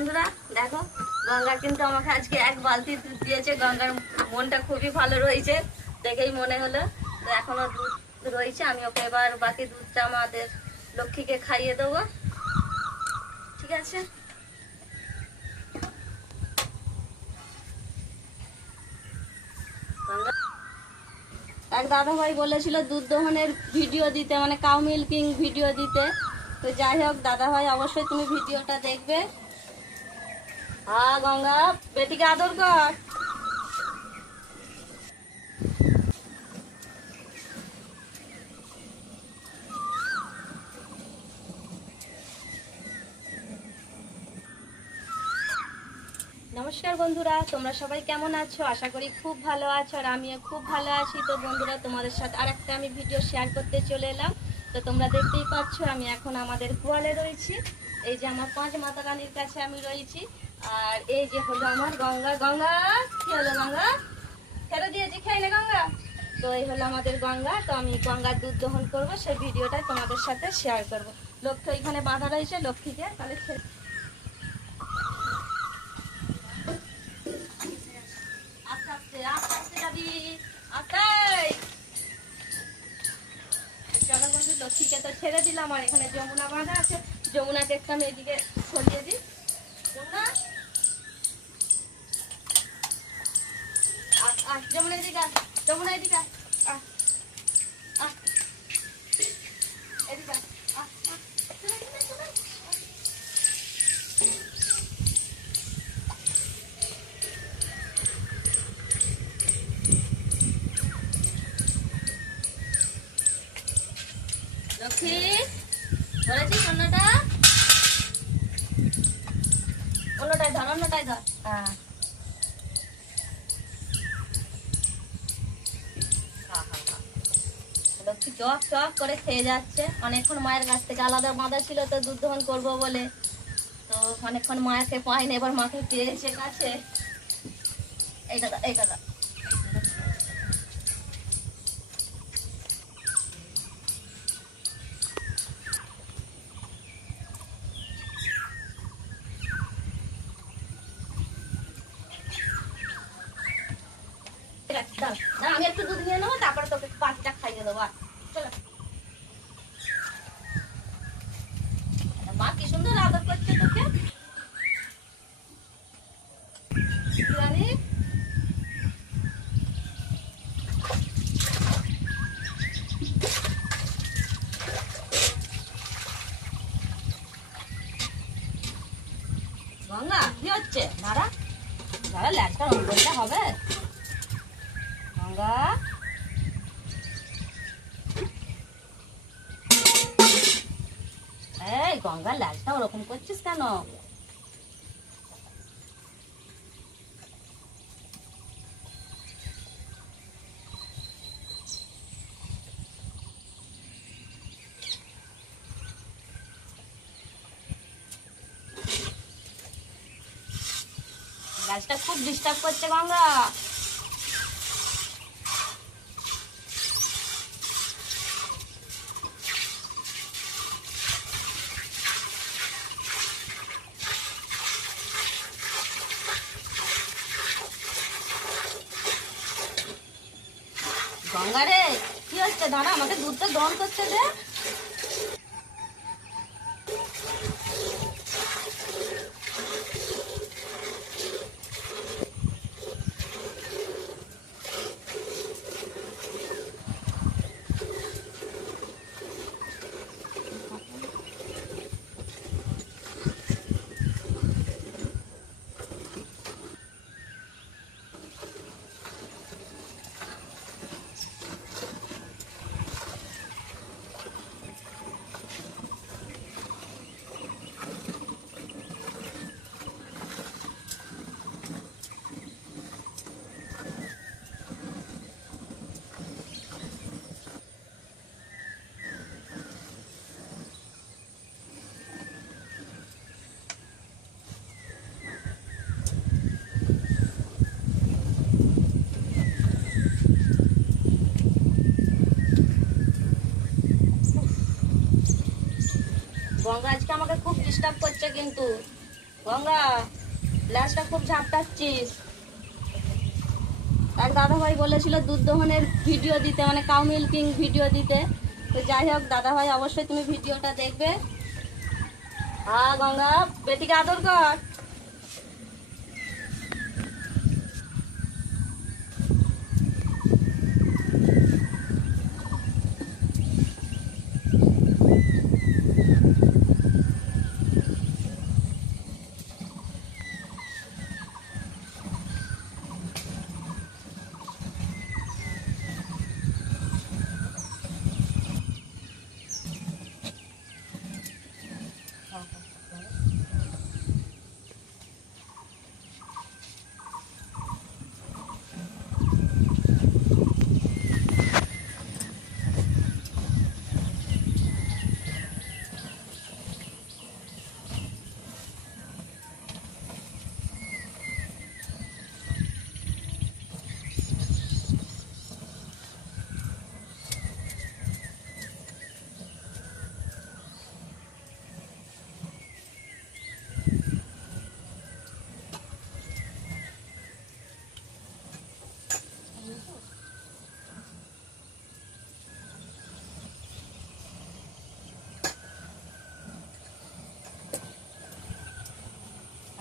বন্ধুরা দেখো, গঙ্গা কিন্তু আমাকে আজকে এক বালতি দুধ দিয়েছে। গঙ্গার মনটা খুবই ভালো রয়েছে, দেখেই মনে হলো। তো এখনো দুধ রয়েছে, আমি ওকে এবার বাকি দুধটা আমাদের লক্ষ্মীকে খাইয়ে দেবো। ঠিক আছে, এক দাদা ভাই বলেছিল দুধ দোহনের ভিডিও দিতে, মানে কাউ মিল্কিং ভিডিও দিতে। তো যাই হোক দাদা ভাই, অবশ্যই তুমি ভিডিওটা দেখবে। হ্যাঁ গঙ্গা, বেটিকে আদর কর। নমস্কার বন্ধুরা, তোমরা সবাই কেমন আছো? আশা করি খুব ভালো আছো, আর আমিও খুব ভালো আছি। তো বন্ধুরা, তোমাদের সাথে আরেকটা আমি ভিডিও শেয়ার করতে চলে এলাম। তো তোমরা দেখতেই পাচ্ছ আমি এখন আমাদের গোয়ালে রয়েছি। এই যে আমার 5 মাতা রানীর কাছে আমি রয়েছি। আর এই যে হলো আমার গঙ্গা। গঙ্গা কি হলো? গঙ্গা ছেড়ে দিয়েছি, খেয়ে নে গঙ্গা। তো এই হলো আমাদের গঙ্গা। তো আমি গঙ্গার দুধ দহন করবো, সেই ভিডিওটা তোমাদের সাথে শেয়ার করবো। লক্ষ্মী এখানে বাঁধা রয়েছে, লক্ষ্মীকে তাহলে চলো বন্ধু, লক্ষ্মীকে তো ছেড়ে দিলাম। আর এখানে যমুনা বাঁধা আছে, যমুনাকে একটু আমি এদিকে সরিয়ে দিই। যমুনা, যমুনা এদিকে, যমুনা এদিকে, এদিকে লক্ষ্মী, ধরেছিস? অন্যটায় ধর, অন্যটায় ধর। হ্যাঁ, লক্ষ্মী চক চক করে খেয়ে যাচ্ছে। অনেকক্ষণ মায়ের কাছ থেকে আলাদা বাঁধা ছিল, তো দুধ দহন করবো বলে। তো অনেকক্ষণ মাকে পাইনি, এবার মাকে পেয়েছে কাছে। এই দাদা, এই দাদা, আমি একটু দুধ নিয়ে নেবো, তারপরে তোকে বাকিটা খাইয়ে দেবো। চলো, মা কি সুন্দর আদর করছে তোকে। রানী, গঙ্গা কি হচ্ছে? দাঁড়া দাঁড়া, ল্যাসটা অন করতে হবে। গঙ্গা, এই গঙ্গার লাশটা ওরকম করছিস কেন? লাশটা খুব ডিস্টার্ব করছে গঙ্গা। গঙ্গা রে, কি হচ্ছে? দাঁড়া, আমাকে দুধটা দহন করতে দে। গঙ্গা আজকে আমাকে খুব ডিস্টার্ব করছে কিন্তু। গঙ্গা, গ্লাসটা খুব ঝাপটাচ্ছিস। এক দাদাভাই বলেছিল দুধ দহনের ভিডিও দিতে, মানে কাউ মিল্কিং ভিডিও দিতে। তো যাই হোক দাদাভাই, অবশ্যই তুমি ভিডিওটা দেখবে। হ্যাঁ গঙ্গা, বেটিকে আদর কর।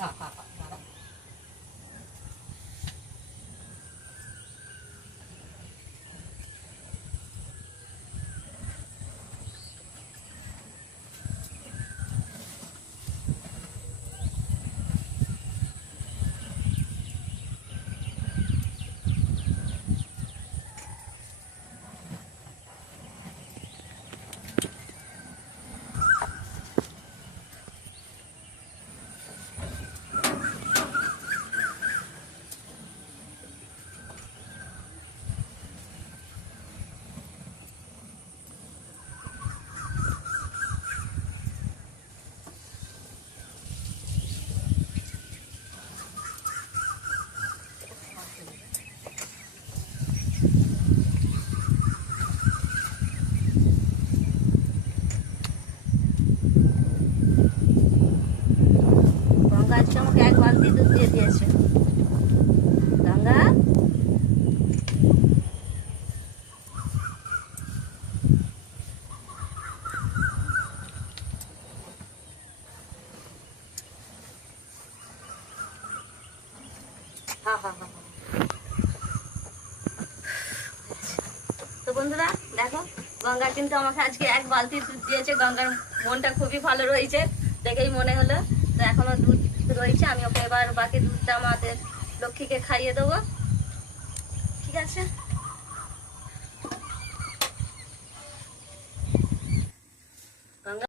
হ্যাঁ হ্যাঁ হ্যাঁ, দাঁড়া। গঙ্গা আজকে আমাকে এক বালতি দুধ দিয়ে দিয়েছে। গঙ্গা, হ্যাঁ হ্যাঁ হ্যাঁ। তো বন্ধুরা দেখো, গঙ্গা কিন্তু আমাকে আজকে এক বালতি দুধ দিয়েছে। গঙ্গার মনটা খুবই ভালো রয়েছে দেখেই মনে হলো। তো এখনো দুধ রয়েছে, আমি ওকে এবার বাকি দুধটা আমাদের লক্ষ্মীকে খাইয়ে দেবো। ঠিক আছে।